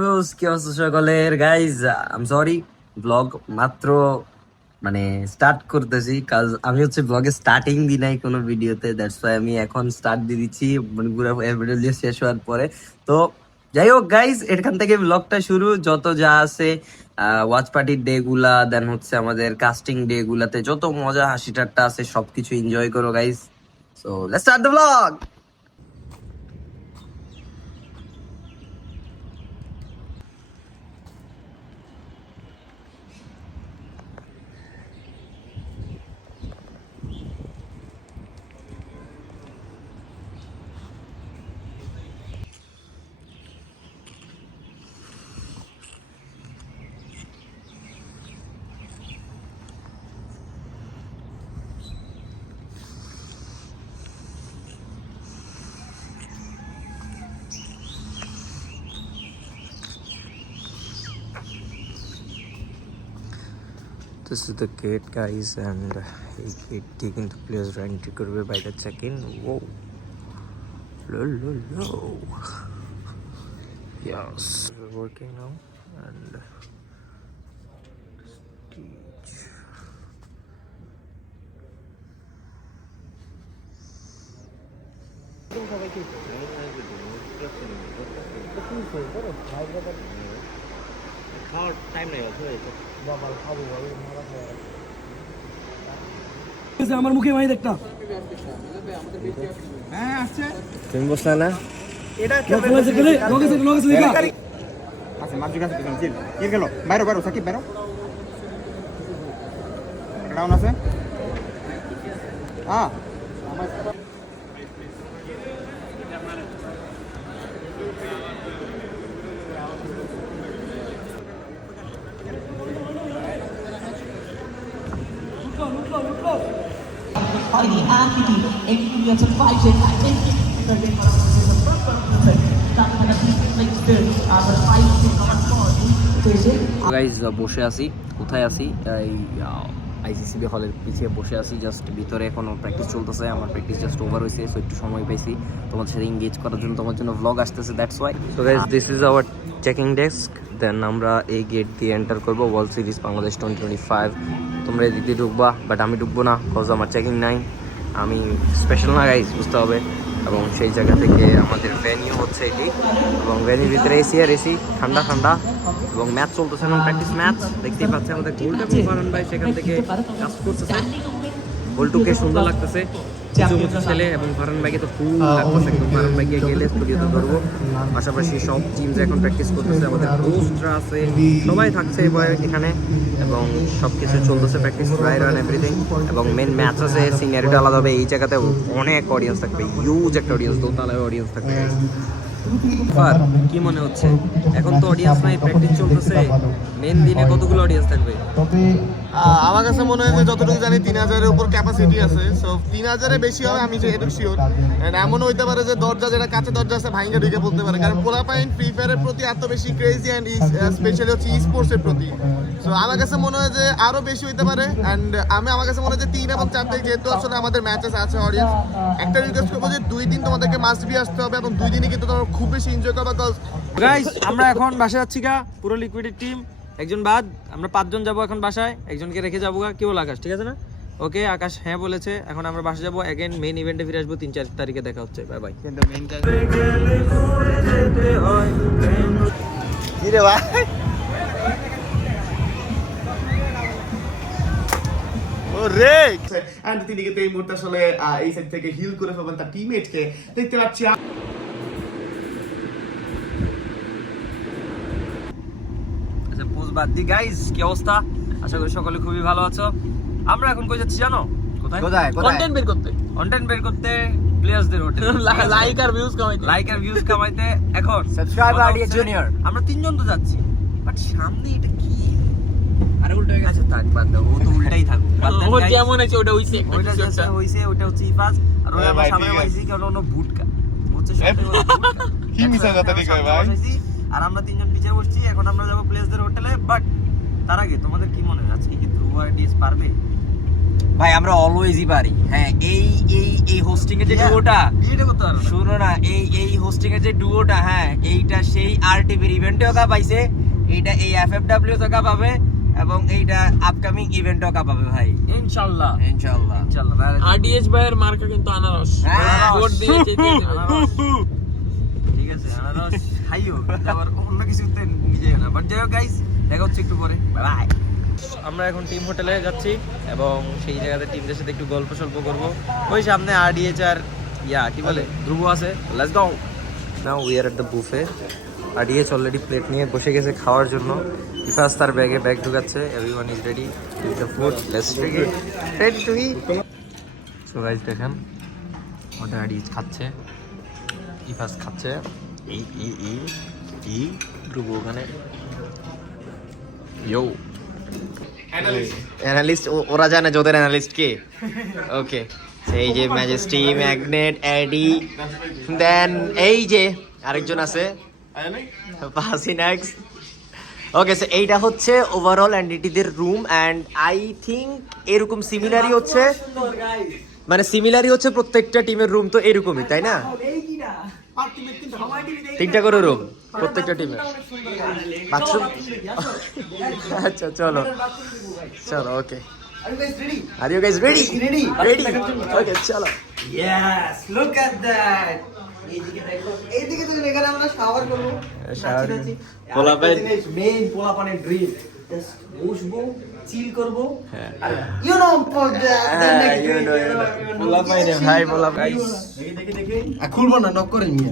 Views কি অবস্থা সকলের? গাইজ আম সরি ব্লগ মাত্র মানে স্টার্ট করতেছি। কাজ আমি হচ্ছে ব্লগে স্টার্টিং দিই নাই কোনো ভিডিওতে দ্যাটস ওয়াই আমি এখন স্টার্ট দিয়ে দিচ্ছি। মানে পুরো ভিডিও শেষ হওয়ার পরে। তো, যাই হোক গাইজ এখান থেকে ব্লগটা শুরু। যত যা আছে ওয়াচ পার্টির ডে গুলা দেন হচ্ছে আমাদের কাস্টিং ডে গুলাতে যত মজা হাসি ঠাট্টা আছে, সবকিছু এনজয় করো guys so let's start the blog this is the gate guys and it, taking the players right get away by the check-in whoa. Lo, lo, lo. yes. We're working now and teach stage. খাওয়ার time নেই হয়েছে আমার মুখে মাই একটা তুমি বসলে না লগেছে গেলে লগেছে লগেছে দেখা আচ্ছা মাঝে কাছে পিছনে চিল চিল গেল বাইরো বাইরো সাকিব বাইরো ডাউন আছে হ্যাঁ To. I uh, for guys বসে আছি। কোথায় আছি? এই আইসিসিবি হলের পিছিয়ে বসে আছি। জাস্ট ভিতরে এখনও প্র্যাকটিস চলতেছে। আমার প্র্যাকটিস জাস্ট ওভার হয়েছে একটু সময় পাইছি। তোমার সাথে এঙ্গেজ করার জন্য তোমার জন্য ভ্লগ আসতেছে that's why so guys this is our checking desk then আমরা এই গেট দিয়ে এন্টার করব world series Bangladesh twenty twenty five তোমরা এদিক দিয়ে ঢুকবা বাট আমি ঢুকবো না কজ আমার চেকিং নাই। আমি স্পেশাল না গাইজ বুঝতে হবে। এবং সেই জায়গা থেকে আমাদের ভেনিউ হচ্ছে এটি। এবং ভেনিউর ভিতরে এসি আর এসি ঠান্ডা ঠান্ডা। এবং ম্যাচ চলতেছে এখন প্র্যাকটিস ম্যাচ দেখতেই পাচ্ছি আমাদের গোলটা ভাই, সেখান থেকে কাজ করতেছে। গোলটুকে সুন্দর লাগতেছে। কিছু ছেলে এবং ফারান ভাইকে তো ফুল লাগতেছে ফারান ভাইকে গেলে স্টুডিওতে ধরবো পাশাপাশি সব টিমস এখন প্র্যাকটিস করতেছে আমাদের কোচরা আছে সবাই থাকছে এবার এখানে এবং সব কিছু চলতেছে প্র্যাকটিস রান এভরিথিং এবং মেন ম্যাচ আছে সিনিয়রিটি আলাদা হবে এই জায়গাতে অনেক অডিয়েন্স থাকবে হিউজ একটা অডিয়েন্স দোতলায় অডিয়েন্স থাকবে। আর কি মনে হচ্ছে? এখন তো অডিয়েন্স নাই প্র্যাকটিস চলতেছে। মেন দিনে কতগুলো অডিয়েন্স থাকবে? আমার কাছে মনে হয় যে যতটুকু জানি তিন হাজারের উপর ক্যাপাসিটি আছে। সো তিন হাজারের বেশি হবে, আমি যে এটুকু শিওর এমনও হইতে পারে যে দরজা, যেটা কাছে দরজা আছে, ভাঙ্গা ঢুকে বলতে পারে। কারণ পোলাপাইন ফ্রি ফায়ারের প্রতি এত বেশি ক্রেজি অ্যান্ড স্পেশালি হচ্ছে ই স্পোর্টসের প্রতি। সো আমার কাছে মনে হয় যে আরও বেশি হইতে পারে। অ্যান্ড আমি, আমার কাছে মনে হয় যে তিন এবং চার তারিখ যেহেতু আসলে আমাদের ম্যাচেস আছে অডিয়েন্স একটা রিকোয়েস্ট করব যে দুই দিন তোমাদেরকে মাস্ট বি আসতে হবে এবং দুই দিনে কিন্তু তোমরা খুব বেশি এনজয় করবে গাইস আমরা এখন বাসায় যাচ্ছি গা, পুরো লিকুইডের টিম একজন বাদ আমরা পাঁচজন যাব এখন বাসায় একজনকে রেখে যাব কি বল আকাশ ঠিক আছে না? ওকে আকাশ হ্যাঁ বলেছে এখন আমরা বাসা যাব। অ্যাগেন মেইন ইভেন্টে ফিরে আসব তিন চার তারিখে দেখা হচ্ছে। বাই বাই কিন্তু মেইন কাজ ভাই? রে এন্ড তিনি কিন্তু এই মুহূর্তে আসলে এই সাইড থেকে হিল করে ফেলবেন তার টিমমেটকে দেখতে পাচ্ছি আচ্ছা পোজ বাদ দি। গাইস কি অবস্থা? আশা করি সকলে খুবই ভালো আছো। আমরা এখন কই যাচ্ছি জানো? কোথায়? কোথায় কন্টেন্ট বের করতে। কন্টেন্ট বের করতে প্লেয়ার্সদের হোটেল লাইক আর ভিউজ কামাইতে। লাইক আর ভিউজ কামাইতে। এখন আইডিয়া হচ্ছে, junior। আমরা তিনজন তো যাচ্ছি। বাট সামনে এটা কি? আরে উল্টো হয়ে গেছে। থাক বাদ দাও। ও তো উল্টাই থাকুক। ও যেমন আছে ওটা হইছে যেটা হইছে ওটা হচ্ছে ইফাজ আর ওই আমার সামনে আছে। কারণ অন্য ভুটকা। হচ্ছে কি মিছা কথা সামনে ভাই? আর আমরা তিনজন পিছিয়ে বসছি এখন আমরা যাব প্লেসদের হোটেলে বাট তার আগে তোমাদের কি মনে হয় আজকে কি ধ্রুব আইডিএস পারবে? ভাই আমরা অলওয়েজই পারি। হ্যাঁ এই এই এই হোস্টিং এর যে পারো শুনো না এই এই হোস্টিং এর যে ডুয়োটা হ্যাঁ এইটা সেই আরটিভির ইভেন্টেও কাপ পাইছে এইটা এই এফএফডব্লিউ তে কাপ পাবে এবং এইটা আপকামিং ইভেন্টও কাপ পাবে ভাই। ইনশাআল্লাহ ইনশাআল্লাহ ইনশাআল্লাহ আরডিএস ভাইয়ের মার্কা কিন্তু আনারস। হ্যাঁ। ভোট দিয়ে চেয়ে ঠিক আনারস খাইও আবার অন্য কিছুতে নিজে না। বাট যাই হোক গাইস দেখা হচ্ছে একটু পরে। বাই আমরা এখন টিম হোটেলে যাচ্ছি এবং সেই জায়গাতে টিমদের সাথে একটু গল্প সল্প করব। ওই সামনে আরডিএচ আর ইয়া কি বলে? ধ্রুব আছে। Let's go now we are at the buffet RDH already plate নিয়ে বসে গেছে খাওয়ার জন্য। ইফাস তার ব্যাগে bag ঢুকাচ্ছে। Everyone is ready with the food let's take it ready to eat so guys দেখেন ওটা আরডিএচ খাচ্ছে। ইফাস খাচ্ছে। এই ই ই ই ধ্রুব ওখানে। ইয়ো অ্যানালিস্ট ওরা জানে যে ওদের অ্যানালিস্ট কে। ওকে এই যে ম্যাজেস্টি ম্যাগনেট অ্যাডি দেন এই যে আরেকজন আছে। পাসিনাক্স ওকে সো এইটা হচ্ছে ওভারঅল এনডিটিদের রুম অ্যান্ড আই থিঙ্ক এরকম সিমিলারই হচ্ছে মানে সিমিলারই হচ্ছে প্রত্যেকটা টিমের রুম তো এরকমই তাই না? তিনটা করে রুম প্রত্যেকটা টিমের বাথরুম আচ্ছা চলো। চলো okay are you guys ready ready ready okay চলো। ইয়েস লুক এট দ্যাট এইদিকে তো এখানে আমরা শাওয়ার করব। Shower নাচি। নাচি। পোলা আরেকটা মেইন পোলা পানের ড্রিম বসবো চিল করব। ইউ নো ভাই, পোলা। দেখে দেখে খুলবো না নক করে নিয়ে।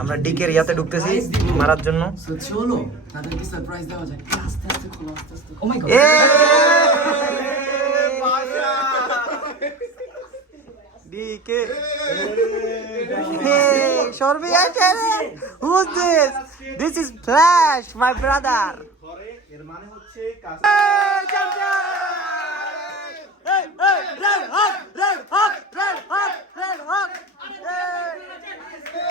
আমরা ডিকের ইয়াতে ঢুকতেছি মারার জন্য। চলো তাদেরকে সারপ্রাইজ দেওয়া যায় আস্তে আস্তে খোলো আস্তে আস্তে ও my God Hawk. Hey. Hey, Red Hawk, Red Hawk, Red Hawk. Hey. Hey,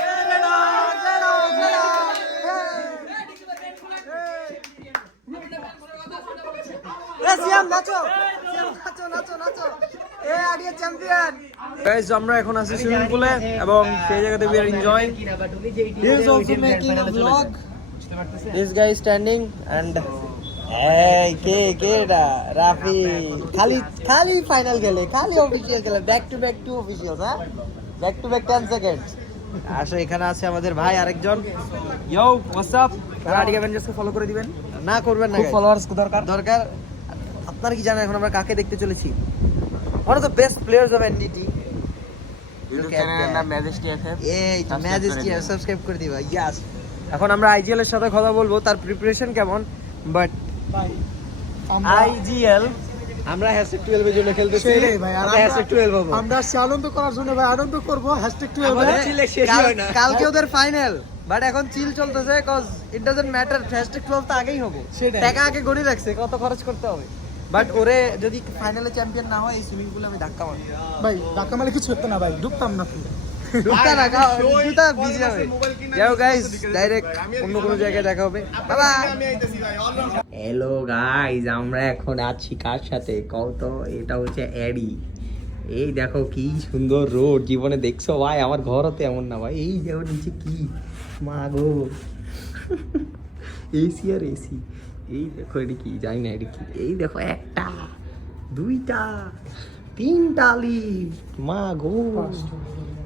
Siam নাচো নাচো নাচো নাচো এ আডিয়া চ্যাম্পিয়ন গাইস আমরা এখন আছি সুইমিং পুলে এবং সেই জায়গাতে we are enjoying he is also making a blog this guy standing and এই কে কে এটা? রাফি খালি খালি ফাইনাল খেলে খালি অফিশিয়াল খেলে। Back to back to official হ্যাঁ? ব্যাক টু ব্যাক 10 সেকেন্ড আসো এখানে আছে আমাদের ভাই আরেকজন। ইয়ো হোয়াটস আপ রাডিক অ্যাভেঞ্জার্সকে ফলো করে দিবেন? না করবেন না খুব ফলোয়ার্স দরকার। দরকার। আপনার কি জানেন এখন আমরা কাকে দেখতে চলেছি? One of the best players of NDT YouTube চ্যানেলের নাম ম্যাজেস্টি এফএফ এই ম্যাজেস্টি সাবস্ক্রাইব করে দিবা ইয়াস এখন আমরা আইজিএল এর সাথে কথা বলব তার প্রিপারেশন কেমন? বাট আইজিএল আমরা হ্যাশট্যাগ 12 এর জন্য খেলতেছি। ভাই, আর হ্যাশট্যাগ 12 হব। আমরা আনন্দ করার জন্য ভাই আনন্দ করব হ্যাশট্যাগ আমাদের টুয়েলভ কাল- কালকে ওদের ফাইনাল বাট এখন চিল চলতেছে cause it doesn't matter hashtag 12 তো আগেই হব। সেটাই। টাকা আগে গড়ি রাখছে কত খরচ করতে হবে? বাট ওরে যদি ফাইনালে চ্যাম্পিয়ন না হয় এই সুইমিং পুলে আমি ধাক্কা মারবো। ভাই ধাক্কা মারলে কিছু হতো না ভাই ঢুকতাম না ঢুকতে না জুতা ভিজে যাবে। যাও গাইস ডাইরেক্ট অন্য কোনো জায়গায় দেখা হবে। বাই বাই হ্যালো গাইস আমরা এখন আছি কার সাথে? কত? এটা হচ্ছে অ্যাডি এই দেখো কি সুন্দর রোড জীবনে দেখছ? ভাই আমার ঘর হতে এমন না ভাই। এই দেখো নিচে কি? মা গো। এসি আর এসি এই দেখো এটি কি? জানি না এটি কি। এই দেখো একটা দুইটা তিনটা লিফট। মা গো।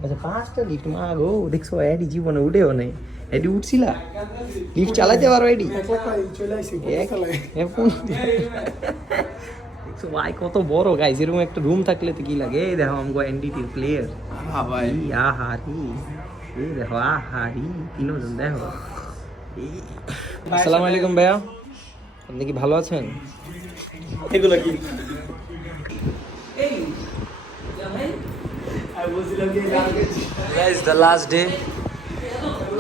আচ্ছা পাঁচটা লিফট মা গো। দেখছ এডি জীবনে উঠেও নেই। এডি উঠছিলা? লিফট চালাতে পারো চলে দেখছ ভাই কত বড়। গাইস এরকম একটা রুম থাকলে তো কি লাগে? এই দেখো আমগো এনডিটির প্লেয়ার ভাই। আহারি। এই দেখো আহারি। তিনজন দেখো। আসসালামু আলাইকুম ভাইয়া। আপনি কি ভালো আছেন? এগুলো কি? Guys, the last day,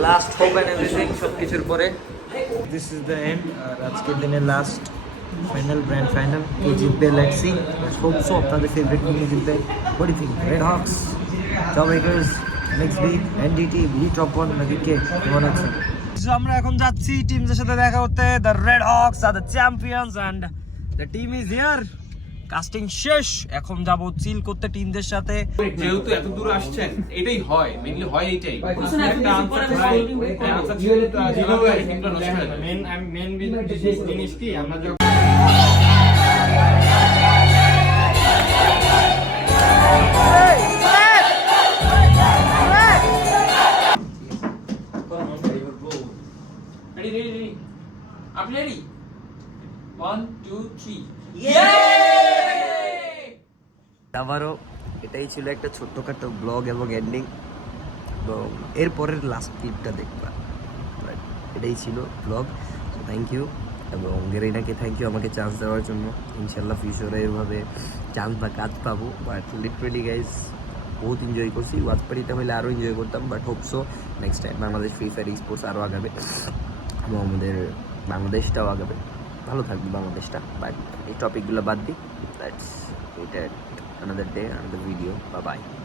last hope and everything সব কিছুর পরে। দিস ইজ দ্য এন্ড আর আজকের দিনের লাস্ট ফাইনাল গ্র্যান্ড ফাইনাল কে জিতবে লেটস সি হোপ সো আপনাদের ফেভারিট টিম জিতবে। What do think red hawks top makers next week NDT be top one নাকি কে? কেমন আছেন? আমরা এখন যাচ্ছি টিমদের সাথে দেখা করতে the red hawks R the champions and the team is here casting শেষ এখন যাব চিল করতে টিমদের সাথে। যেহেতু এত দূর আসছেন এটাই হয় মেইনলি হয় এইটাই। একটা আনসার ছাড়াই আনসার ছিল টিমটা নষ্ট হয়ে যাবে মেন মেন জিনিস কি আমরা যখন রেডি রেডি রেডি আপনি রেডি ওয়ান টু থ্রি আবারও এটাই ছিল একটা ছোট্টখাটো ব্লগ এবং এন্ডিং এবং এরপরের লাস্ট ক্লিপটা দেখবা। এটাই ছিল ব্লগ সো থ্যাংক ইউ এবং গেরিনাকে থ্যাংক ইউ আমাকে চান্স দেওয়ার জন্য। ইনশাল্লাহ ফিউচারে এভাবে চান্স বা কাজ পাবো। বাট লিটারেলি গাইজ বহুত এনজয় করছি। ওয়াচ পারিতে হলে আরও এনজয় করতাম। But hope so next time Bangladesh free fire sports আরও আগাবে। এবং আমাদের বাংলাদেশটাও আগাবে ভালো থাকবে বাংলাদেশটা। বাট এই টপিকগুলো বাদ দিই। দ্যাটস এটা আনাদার ডে আনাদার ভিডিও বা bye.